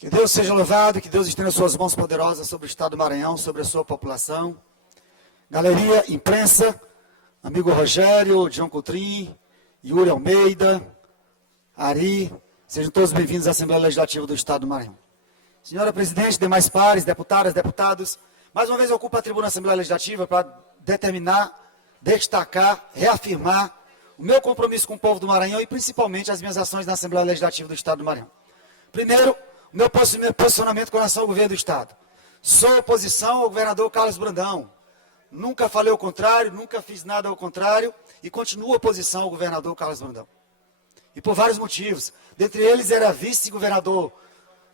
Que Deus seja louvado, que Deus estenda suas mãos poderosas sobre o estado do Maranhão, sobre a sua população. Galeria, imprensa, amigo Rogério, João Coutrin, Yuri Almeida, Ari, sejam todos bem-vindos à Assembleia Legislativa do Estado do Maranhão. Senhora Presidente, demais pares, deputadas, deputados, mais uma vez eu ocupo a tribuna da Assembleia Legislativa para determinar, destacar, reafirmar o meu compromisso com o povo do Maranhão e principalmente as minhas ações na Assembleia Legislativa do Estado do Maranhão. Primeiro, o meu posicionamento com relação ao governo do Estado. Sou oposição ao governador Carlos Brandão. Nunca falei o contrário, nunca fiz nada ao contrário e continuo oposição ao governador Carlos Brandão. E por vários motivos. Dentre eles era vice-governador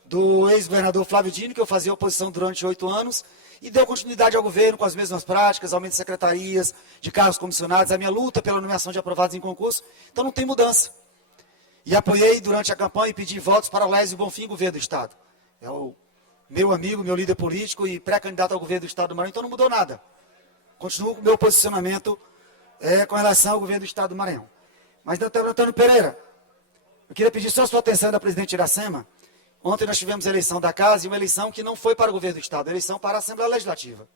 do ex-governador Flávio Dino, que eu fazia oposição durante 8 anos, e deu continuidade ao governo com as mesmas práticas, aumento de secretarias, de cargos comissionados, a minha luta pela nomeação de aprovados em concurso. Então não tem mudança. E apoiei durante a campanha e pedi votos para Laésio Bonfim, governo do Estado. É o meu amigo, meu líder político e pré-candidato ao governo do Estado do Maranhão, então não mudou nada. Continuo com o meu posicionamento com relação ao governo do Estado do Maranhão. Mas, doutor Antônio Pereira, eu queria pedir só a sua atenção da presidente Iracema. Ontem nós tivemos a eleição da Casa e uma eleição que não foi para o governo do Estado, a eleição para a Assembleia Legislativa.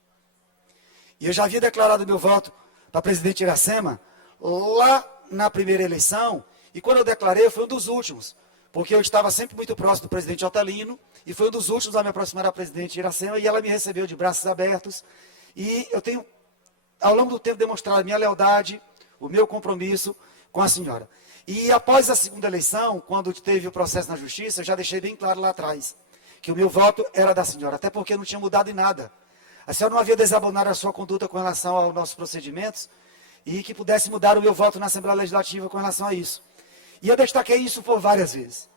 E eu já havia declarado meu voto para a presidente Iracema lá na primeira eleição. E quando eu declarei, foi um dos últimos, porque eu estava sempre muito próximo do presidente Otelino, e foi um dos últimos a me aproximar da presidente Iracema, e ela me recebeu de braços abertos, e eu tenho, ao longo do tempo, demonstrado a minha lealdade, o meu compromisso com a senhora. E após a segunda eleição, quando teve o processo na justiça, eu já deixei bem claro lá atrás, que o meu voto era da senhora, até porque não tinha mudado em nada. A senhora não havia desabonado a sua conduta com relação aos nossos procedimentos, e que pudesse mudar o meu voto na Assembleia Legislativa com relação a isso. E eu destaquei isso por várias vezes.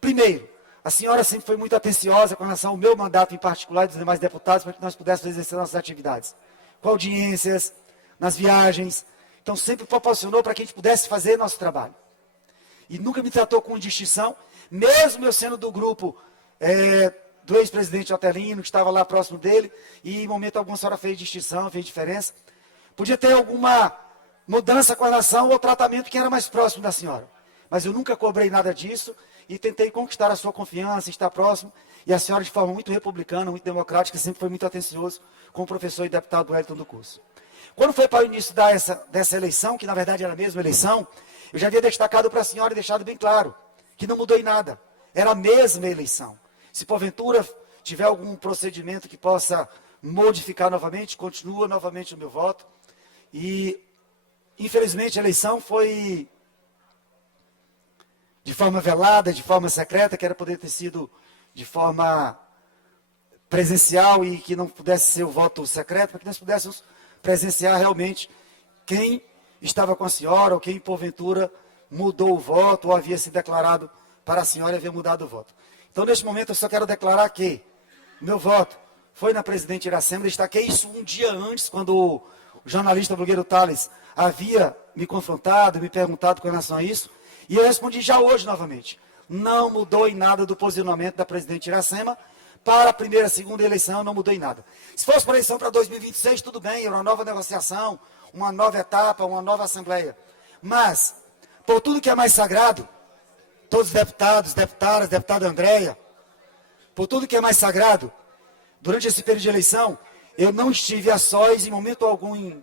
Primeiro, a senhora sempre foi muito atenciosa com relação ao meu mandato em particular e dos demais deputados para que nós pudéssemos exercer nossas atividades. Com audiências, nas viagens. Então sempre proporcionou para que a gente pudesse fazer nosso trabalho. E nunca me tratou com distinção, mesmo eu sendo do grupo do ex-presidente Otelino, que estava lá próximo dele, e em momento algum a senhora fez distinção, fez diferença. Podia ter alguma mudança com relação ao tratamento que era mais próximo da senhora. Mas eu nunca cobrei nada disso e tentei conquistar a sua confiança, estar próximo. E a senhora, de forma muito republicana, muito democrática, sempre foi muito atencioso com o professor e deputado Wellington do Curso. Quando foi para o início dessa eleição, que na verdade era a mesma eleição, eu já havia destacado para a senhora e deixado bem claro que não mudou em nada. Era a mesma eleição. Se porventura tiver algum procedimento que possa modificar novamente, continua novamente o meu voto. E infelizmente, a eleição foi de forma velada, de forma secreta, que era poder ter sido de forma presencial e que não pudesse ser o voto secreto, para que nós pudéssemos presenciar realmente quem estava com a senhora ou quem, porventura, mudou o voto ou havia se declarado para a senhora e havia mudado o voto. Então, neste momento, eu só quero declarar que o meu voto foi na presidente Iracema. Destaquei isso um dia antes, quando o jornalista blogueiro Thales havia me confrontado, me perguntado com relação a isso, e eu respondi já hoje novamente. Não mudou em nada do posicionamento da presidente Iracema para a primeira, segunda eleição, não mudou em nada. Se fosse para a eleição para 2026, tudo bem, era uma nova negociação, uma nova etapa, uma nova assembleia. Mas, por tudo que é mais sagrado, todos os deputados, deputadas, deputada Andréia, por tudo que é mais sagrado, durante esse período de eleição, eu não estive a sós em momento algum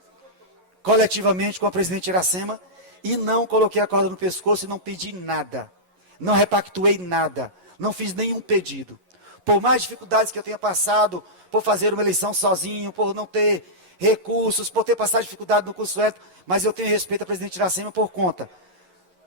coletivamente com a presidente Iracema e não coloquei a corda no pescoço e não pedi nada. Não repactuei nada. Não fiz nenhum pedido. Por mais dificuldades que eu tenha passado, por fazer uma eleição sozinho, por não ter recursos, por ter passado dificuldade no curso ético, mas eu tenho respeito à presidente Iracema por conta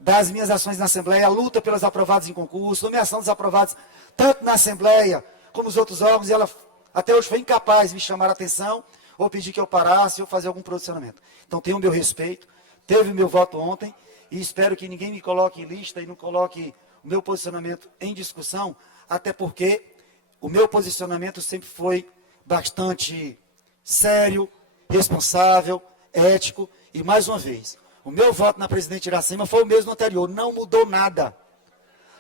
das minhas ações na Assembleia, a luta pelos aprovados em concurso, nomeação dos aprovados, tanto na Assembleia como nos outros órgãos, e ela até hoje foi incapaz de me chamar a atenção ou pedir que eu parasse ou fazer algum posicionamento. Então, tenho o meu respeito, teve o meu voto ontem, e espero que ninguém me coloque em lista e não coloque o meu posicionamento em discussão, até porque o meu posicionamento sempre foi bastante sério, responsável, ético, e mais uma vez, o meu voto na presidente Iracema foi o mesmo anterior, não mudou nada.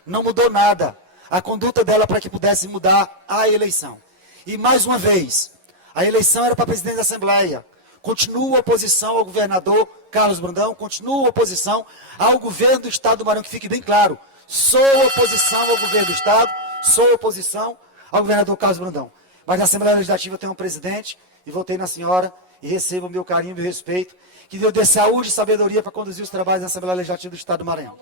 Não mudou nada. A conduta dela para que pudesse mudar a eleição. E mais uma vez, a eleição era para presidente da Assembleia. Continua a oposição ao governador Carlos Brandão, continua a oposição ao governo do Estado do Maranhão, que fique bem claro. Sou oposição ao governo do Estado, Sou oposição ao governador Carlos Brandão. Mas na Assembleia Legislativa eu tenho um presidente e votei na senhora e recebo o meu carinho e meu respeito. Que Deus dê saúde e sabedoria para conduzir os trabalhos da Assembleia Legislativa do Estado do Maranhão.